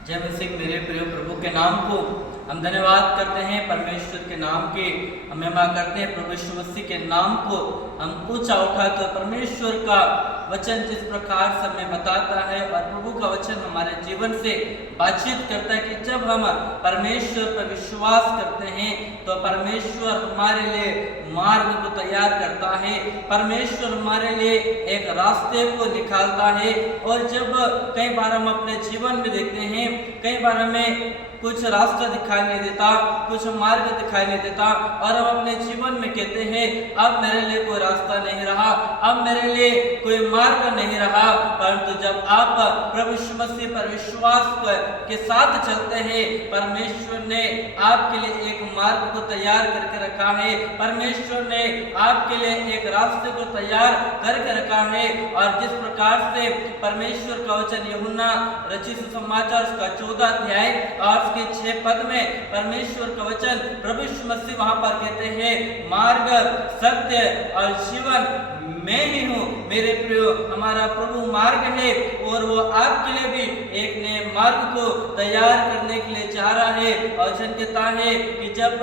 जय मसीह मेरे प्रिय प्रभु के नाम को हम धन्यवाद करते हैं, परमेश्वर के नाम की हम महिमा करते हैं, प्रभु यीशु मसीह के नाम को हम ऊंचा उठाते हैं। परमेश्वर का वचन जिस प्रकार से हमें बताता है और प्रभु का वचन हमारे जीवन से बातचीत करता है कि जब हम परमेश्वर पर विश्वास करते हैं तो परमेश्वर हमारे लिए मार्ग को तैयार करता है, परमेश्वर हमारे लिए एक रास्ते को निकालता है। और जब कई बार हम अपने जीवन में देखते हैं, कई बार हमें कुछ रास्ता दिखाई नहीं देता, कुछ मार्ग दिखाई नहीं देता और हम अपने जीवन में कहते हैं अब मेरे लिए कोई रास्ता नहीं रहा, अब मेरे लिए कोई मार्ग नहीं रहा। परंतु जब आप प्रभु यीशु मसीह पर विश्वास के साथ चलते हैं, परमेश्वर ने आपके लिए एक मार्ग को तैयार करके रखा है, परमेश्वर ने आपके लिए एक रास्ते को तैयार करके रखा है। और जिस प्रकार से परमेश्वर का वचन यूहन्ना रचित सुसमाचार उसका 14 अध्याय और उसके 6 पद में परमेश्वर का वचन प्रभु यीशु मसीह वहां पर कहते हैं मार्ग, सत्य और जीवन मैं ही हूँ। मेरे प्रियो, हमारा प्रभु मार्ग है और वो आपके लिए भी एक नए मार्ग को तैयार करने के लिए चाह रहा है। और वचन कहता है कि जब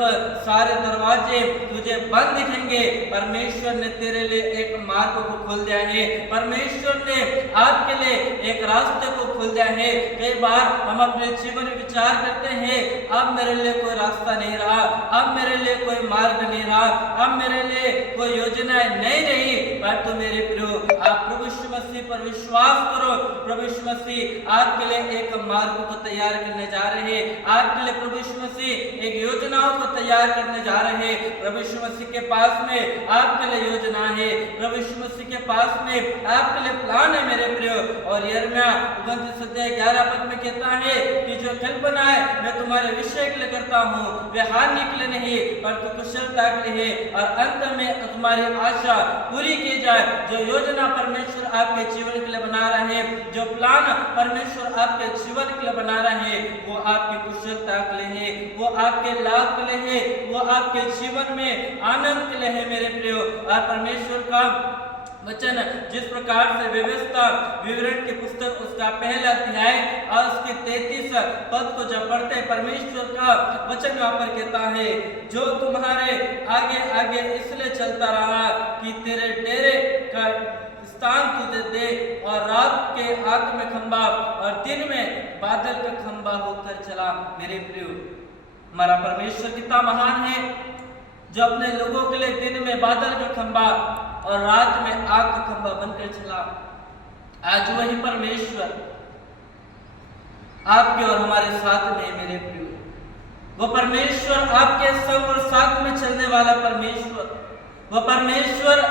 सारे दरवाजे तुझे बंद दिखेंगे, परमेश्वर ने तेरे लिए एक मार्ग को खोल दिया है, परमेश्वर ने आपके लिए एक रास्ते को खोल दिया है। कई बार हम अपने जीवन में विचार करते हैं अब मेरे लिए कोई रास्ता नहीं रहा, अब मेरे लिए कोई मार्ग नहीं रहा, अब मेरे लिए कोई योजनाएं नहीं रही। परंतु मेरे प्रियो, आप प्रभु यीशु मसीह पर विश्वास करो, प्रभु यीशु मसीह आपके लिए एक मार्ग को तैयार करने जा रहे हैं, आपके लिए प्रभु यीशु मसीह एक योजनाओं को तैयार करने जा रहे हैं। प्रभु यीशु मसीह के पास में आपके लिए योजना है, प्रभु यीशु मसीह के पास में आपके लिए प्लान है मेरे प्रियो। और यिर्मयाह 29 अध्याय 11 पद में कहता है कि जो कल्पना है मैं तुम्हारे विषय के लिए करता हूँ वे हानि के लिए नहीं परंतु कुशलता के लिए है, और अंत में तुम्हारी आशा पूरी की जाए। जो योजना परमेश्वर आपके जीवन के लिए बना रहे हैं, जो प्लान परमेश्वर आपके जीवन के लिए बना रहे हैं, वो आपकी कुशलता के लिए है, वो आपके लाभ के लिए है, वो आपके जीवन में आनंद के लिए है मेरे प्रियो। और परमेश्वर का वचन जिस प्रकार से व्यवस्था विवरण की पुस्तक उसका पहला अध्याय और उसके 33 पद को जब पढ़ते हैं, परमेश्वर का वचन वहां पर कहता है जो तुम्हारे आगे आगे इसलिए चलता रहा कि तेरे डेरे का स्थान तुझे दे, और रात के आग में खंबा और दिन में बादल का खंबा होकर चला। मेरे प्रियो, हमारा परमेश्वर कितना महान है जो अपने लोगों के लिए दिन में बादल का खंबा और रात में आग का खंबा बनकर चला। आज वही परमेश्वर आपके और हमारे साथ में मेरे प्रियो, वो परमेश्वर आपके संग और साथ में चलने वाला परमेश्वर, वो परमेश्वर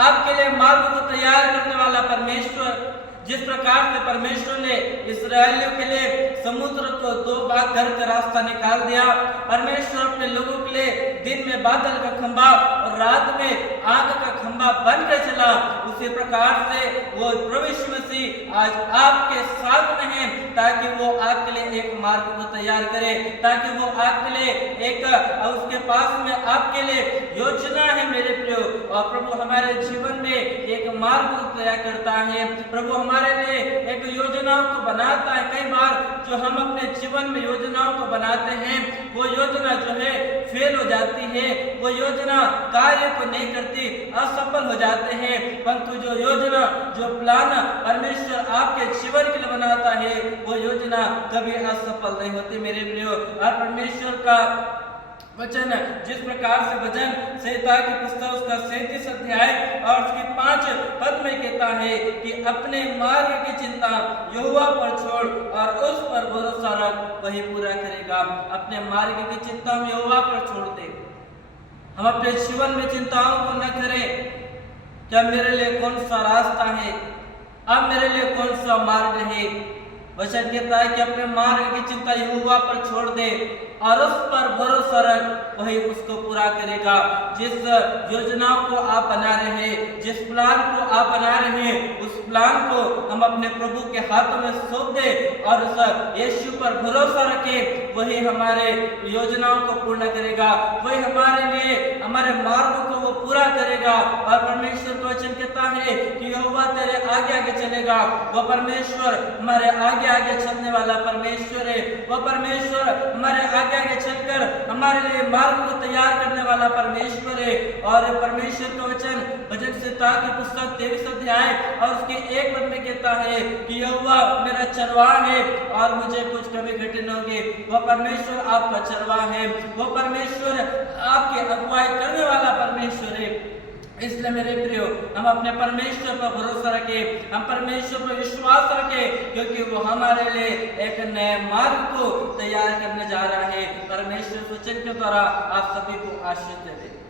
आपके लिए मार्ग को तैयार करने वाला परमेश्वर। जिस प्रकार से परमेश्वर ने इस्राएलियों के लिए समुद्र को 2 भाग करके रास्ता निकाल दिया, परमेश्वर अपने लोगों के लिए दिन में बादल का खंबा और रात में आग का खंबा बनकर चला, उसी प्रकार से वो प्रभु यीशु मसीह आज आपके साथ में है ताकि वो आपके लिए एक मार्ग को तैयार करे, ताकि वो आपके लिए एक उसके पास में आपके लिए योजना है मेरे प्रियो। और प्रभु हमारे जीवन में एक मार्ग को तैयार करता है, प्रभु हमारे लिए एक योजनाओं को बनाता है। कई बार जो हम अपने जीवन में योजनाओं को बनाते हैं वो योजना जो है फेल हो जाती है, वो योजना कार्य को नहीं करती, असफल हो जाते हैं। परंतु जो योजना, जो प्लान परमेश्वर आपके जीवन के लिए बनाता है वो योजना कभी असफल नहीं होती मेरे प्रियो। और परमेश्वर का वचन जिस प्रकार से भजन संहिता की पुस्तक उसका 37 अध्याय और उसकी 5 पद में कहता है कि अपने मार्ग की चिंता यहोवा पर छोड़ और उस पर भरोसा रख, वही पूरा करेगा। अपने मार्ग की चिंता हम यहोवा पर छोड़ दे, हम अपने जीवन में चिंताओं को न करें क्या मेरे लिए कौन सा रास्ता है, अब मेरे लिए कौन सा मार्ग है। वचन कहता है कि अपने मार्ग की चिंता यहोवा पर छोड़ दे और उस पर भरोसा रख, वही उसको पूरा करेगा। जिस योजनाओं को आप बना रहे हैं, जिस प्लान को आप बना रहे हैं, उस प्लान को हम अपने प्रभु के हाथों में सौंप दे और उस यीशु पर भरोसा रखें, वही हमारे योजनाओं को पूर्ण करेगा, वही हमारे लिए हमारे मार्ग को वो पूरा करेगा। और परमेश्वर का वचन कहता है कि यहोवा तेरे आगे आगे चलेगा। वो परमेश्वर हमारे आगे आगे चलने वाला परमेश्वर है। वो परमेश्वर हमारे आगे आगे चलकर हमारे लिए मार्ग को तैयार करने वाला परमेश्वर है। और परमेश्वर का वचन भजन संहिता की पुस्तक 23 अध्याय और उसके 1 पद में कहता है कि यहोवा मेरा चरवाहा है और मुझे कुछ कभी घटी न होगी। वो परमेश्वर आपका चरवाहा है। वो परमेश्वर आपकी अगुवाई करने वाला परमेश्वर है। इसलिए मेरे प्रियो, हम अपने परमेश्वर पर भरोसा रखें, हम परमेश्वर पर विश्वास रखें, क्योंकि वो हमारे लिए एक नए मार्ग को तैयार करने जा रहा है। परमेश्वर वचन के द्वारा आप सभी को आशीष दे।